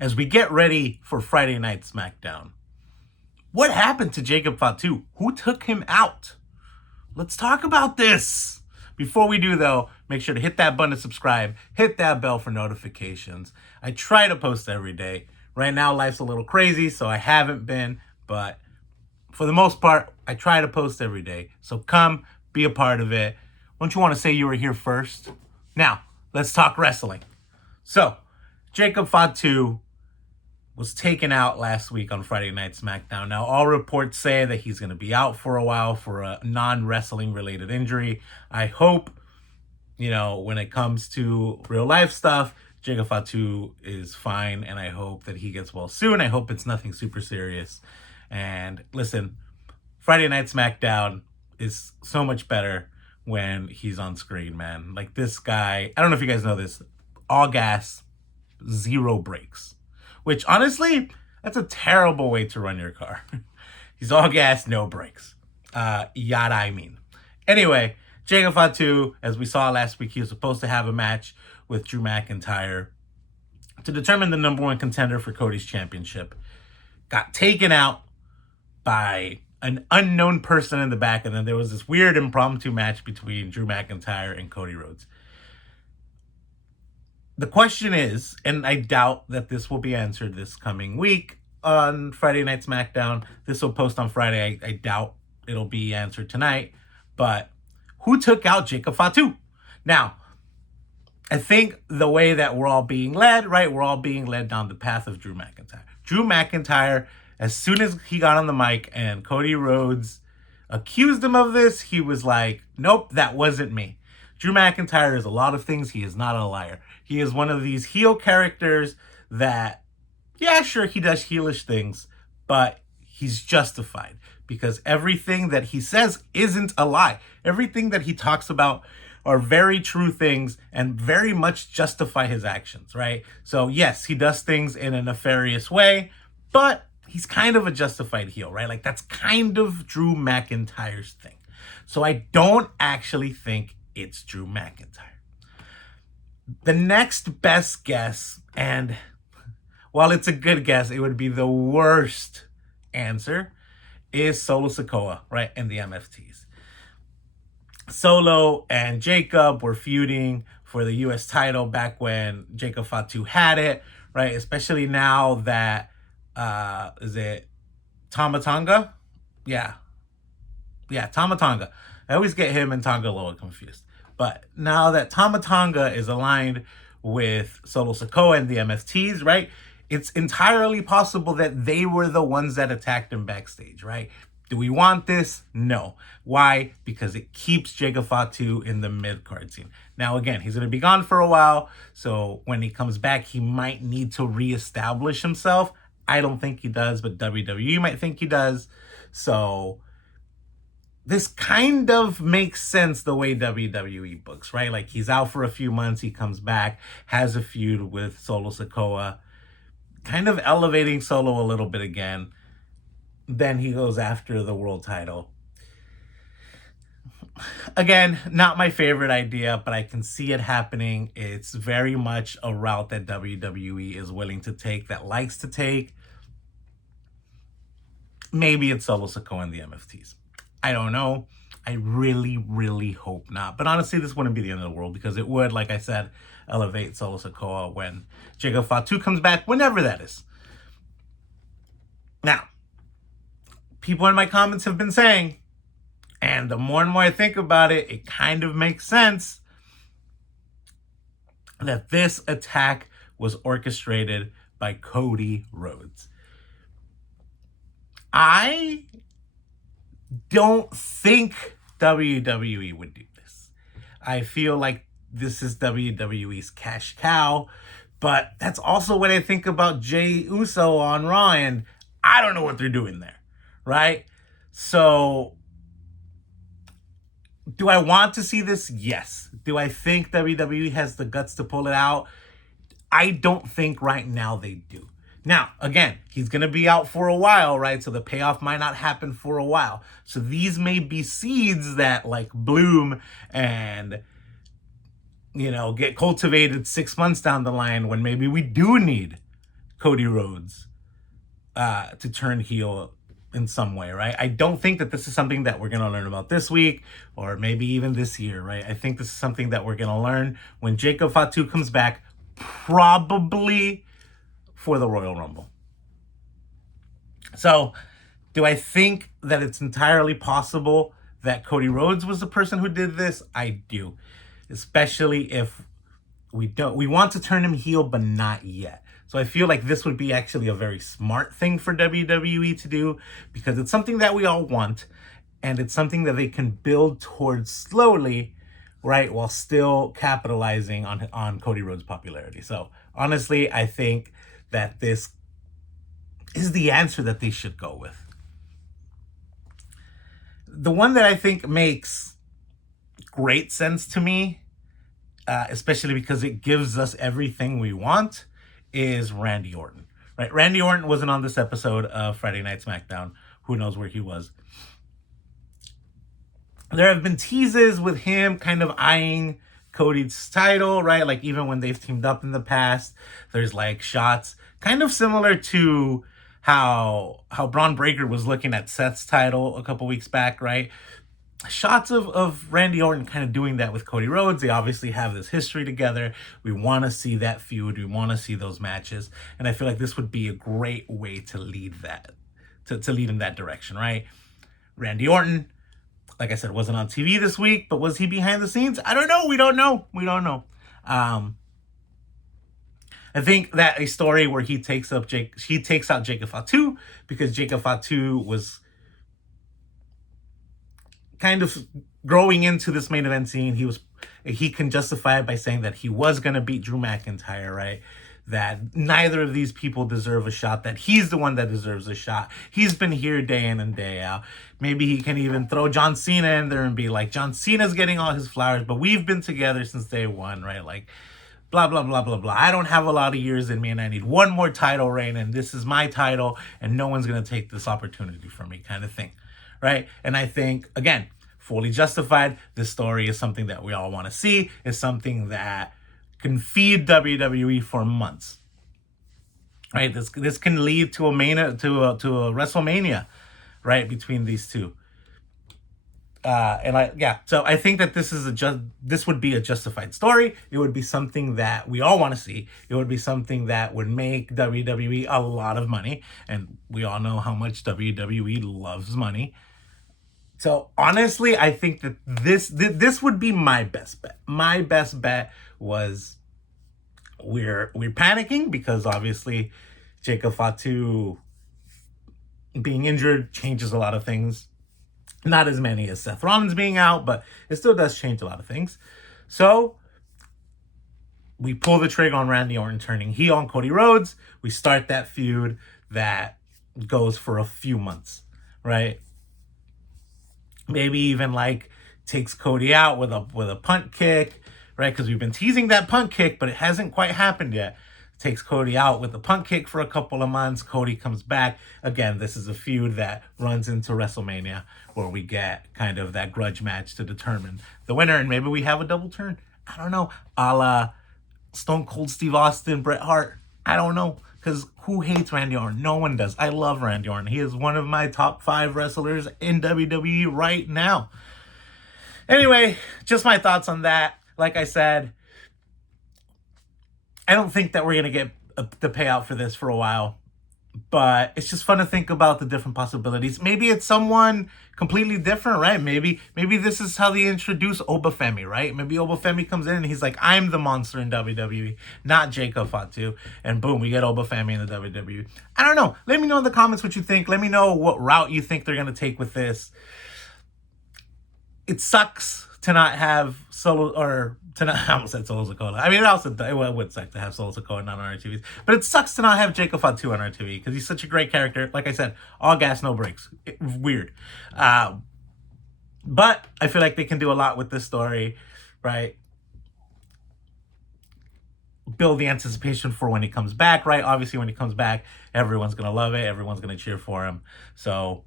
as we get ready for Friday Night Smackdown. What happened to Jacob Fatu? Who took him out? Let's talk about this. Before we do, though, make sure to hit that button to subscribe, hit that bell for notifications. I try to post every day. Right now, life's a little crazy, so I haven't been, but for the most part, I try to post every day. So come, be a part of it. Don't you want to say you were here first? Now, let's talk wrestling. So, Jacob Fatu was taken out last week on Friday Night Smackdown. Now, all reports say that he's going to be out for a while for a non-wrestling related injury. I hope, when it comes to real life stuff, Jacob Fatu is fine, and I hope that he gets well soon. I hope it's nothing super serious. And listen, Friday Night Smackdown is so much better when he's on screen, man. Like, this guy, I don't know if you guys know this, all gas, zero brakes. Which, honestly, that's a terrible way to run your car. He's all gas, no brakes. Yada I mean. Anyway, Jacob Fatu, as we saw last week, he was supposed to have a match with Drew McIntyre to determine the number one contender for Cody's championship. Got taken out by an unknown person in the back, and then there was this weird impromptu match between Drew McIntyre and Cody Rhodes. The question is, and I doubt that this will be answered this coming week on Friday Night Smackdown. This will post on Friday. I doubt it'll be answered tonight. But who took out Jacob Fatu? Now, I think the way that we're all being led, right? We're all being led down the path of Drew McIntyre. Drew McIntyre, as soon as he got on the mic and Cody Rhodes accused him of this, he was like, nope, that wasn't me. Drew McIntyre is a lot of things. He is not a liar. He is one of these heel characters that, yeah, sure, he does heelish things, but he's justified because everything that he says isn't a lie. Everything that he talks about are very true things and very much justify his actions, right? So, yes, he does things in a nefarious way, but he's kind of a justified heel, right? Like, that's kind of Drew McIntyre's thing. So I don't actually think it's Drew McIntyre. The next best guess, and while it's a good guess, it would be the worst answer, is Solo Sikoa, right? And the MFTs. Solo and Jacob were feuding for the U.S. title back when Jacob Fatu had it, right? Especially now that, is it Tama Tonga? Yeah, Tama Tonga. I always get him and Tonga Loa confused. But now that Tama Tonga is aligned with Solo Sikoa and the MFTs, right? It's entirely possible that they were the ones that attacked him backstage, right? Do we want this? No. Why? Because it keeps Jacob Fatu in the mid-card scene. Now, again, he's going to be gone for a while, so when he comes back, he might need to reestablish himself. I don't think he does, but WWE might think he does. So this kind of makes sense the way WWE books, right? Like, he's out for a few months, he comes back, has a feud with Solo Sikoa, kind of elevating Solo a little bit again. Then he goes after the world title. Again, not my favorite idea, but I can see it happening. It's very much a route that WWE is willing to take, that likes to take. Maybe it's Solo Sikoa and the MFTs. I don't know. I really, really hope not. But honestly, this wouldn't be the end of the world because it would, like I said, elevate Solo Sikoa when Jacob Fatu comes back, whenever that is. Now, people in my comments have been saying, and the more and more I think about it, it kind of makes sense that this attack was orchestrated by Cody Rhodes. I don't think WWE would do this. I feel like this is WWE's cash cow, but that's also what I think about Jey Uso on Raw, and I don't know what they're doing there, right? So, do I want to see this? Yes. Do I think WWE has the guts to pull it out? I don't think right now they do. Now, again, he's going to be out for a while, right? So the payoff might not happen for a while. So these may be seeds that like bloom and, get cultivated 6 months down the line when maybe we do need Cody Rhodes to turn heel in some way, right? I don't think that this is something that we're going to learn about this week or maybe even this year, right? I think this is something that we're going to learn when Jacob Fatu comes back, probably for the Royal Rumble. So, do I think that it's entirely possible that Cody Rhodes was the person who did this? I do. Especially if we want to turn him heel, but not yet. So I feel like this would be actually a very smart thing for WWE to do, because it's something that we all want, and it's something that they can build towards slowly, right, while still capitalizing on Cody Rhodes' popularity. So honestly, I think that this is the answer that they should go with. The one that I think makes great sense to me, especially because it gives us everything we want, is Randy Orton, right? Randy Orton wasn't on this episode of Friday Night Smackdown. Who knows where he was? There have been teases with him kind of eyeing Cody's title, right? Like even when they've teamed up in the past, there's like shots kind of similar to how Braun Breaker was looking at Seth's title a couple weeks back, right? Shots of Randy Orton kind of doing that with Cody Rhodes. They obviously have this history together. We want to see that feud. We want to see those matches. And I feel like this would be a great way to lead that, to lead in that direction, right? Randy Orton, like I said, wasn't on TV this week, but was he behind the scenes? I don't know. We don't know. I think that a story where he takes out Jacob Fatu, because Jacob Fatu was kind of growing into this main event scene. He can justify it by saying that he was going to beat Drew McIntyre, right? That neither of these people deserve a shot, that he's the one that deserves a shot. He's been here day in and day out. Maybe he can even throw John Cena in there and be like, John Cena's getting all his flowers, but we've been together since day one, right? Like, blah, blah, blah, blah, blah. I don't have a lot of years in me, and I need one more title reign, and this is my title, and no one's going to take this opportunity from me, kind of thing, right? And I think, again, fully justified. This story is something that we all want to see. It's something that can feed WWE for months, right? This can lead to a WrestleMania, right, between these two. So I think that this would be a justified story. It would be something that we all want to see. It would be something that would make WWE a lot of money, and we all know how much WWE loves money. So honestly, I think that this would be my best bet. My best bet was we're panicking because obviously Jacob Fatu being injured changes a lot of things. Not as many as Seth Rollins being out, but it still does change a lot of things. So we pull the trigger on Randy Orton turning heel on Cody Rhodes. We start that feud that goes for a few months, right? Maybe even like takes Cody out with a punt kick, right? Because we've been teasing that punt kick, but it hasn't quite happened yet. Takes Cody out with a punt kick for a couple of months. Cody comes back. Again, this is a feud that runs into WrestleMania, where we get kind of that grudge match to determine the winner, and maybe we have a double turn. I don't know. A la Stone Cold Steve Austin, Bret Hart. I don't know. Because who hates Randy Orton? No one does. I love Randy Orton. He is one of my top 5 wrestlers in WWE right now. Anyway, just my thoughts on that. Like I said, I don't think that we're going to get the payout for this for a while. But it's just fun to think about the different possibilities. Maybe it's someone completely different, right? Maybe this is how they introduce Obafemi, right? Maybe Obafemi comes in and he's like, I'm the monster in WWE, not Jacob Fatu. And boom, we get Obafemi in the WWE. I don't know. Let me know in the comments what you think. Let me know what route you think they're going to take with this. It sucks to not have Solo, or to not, I almost said Solo Sikoa. I mean, it would suck to have Solo Sikoa not on our TVs. But it sucks to not have Jacob Fatu on our TV, because he's such a great character. Like I said, all gas, no brakes. Weird. But I feel like they can do a lot with this story, right? Build the anticipation for when he comes back, right? Obviously, when he comes back, everyone's going to love it. Everyone's going to cheer for him. So,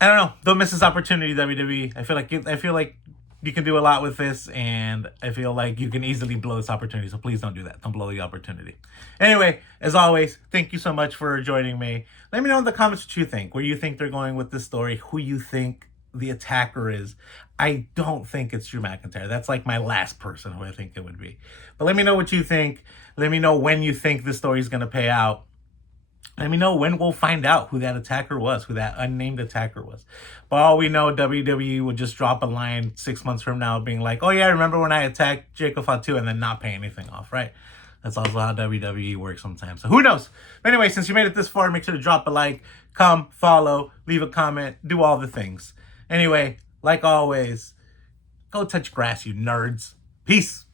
I don't know. Don't miss this opportunity, WWE. I feel like you can do a lot with this, and I feel like you can easily blow this opportunity. So please don't do that. Don't blow the opportunity. Anyway, As always, thank you so much for joining me. Let me know in the comments what you think, where you think they're going with this story, who you think the attacker is. I don't think it's Drew McIntyre. That's like my last person who I think it would be. But let me know what you think. Let me know when you think this story is going to pay out. Let me know when we'll find out who that attacker was, who that unnamed attacker was. But all we know, WWE would just drop a line 6 months from now being like, oh yeah, remember when I attacked Jacob Fatu, and then not pay anything off, right? That's also how WWE works sometimes. So who knows? But anyway, since you made it this far, make sure to drop a like, come, follow, leave a comment, do all the things. Anyway, like always, go touch grass, you nerds. Peace.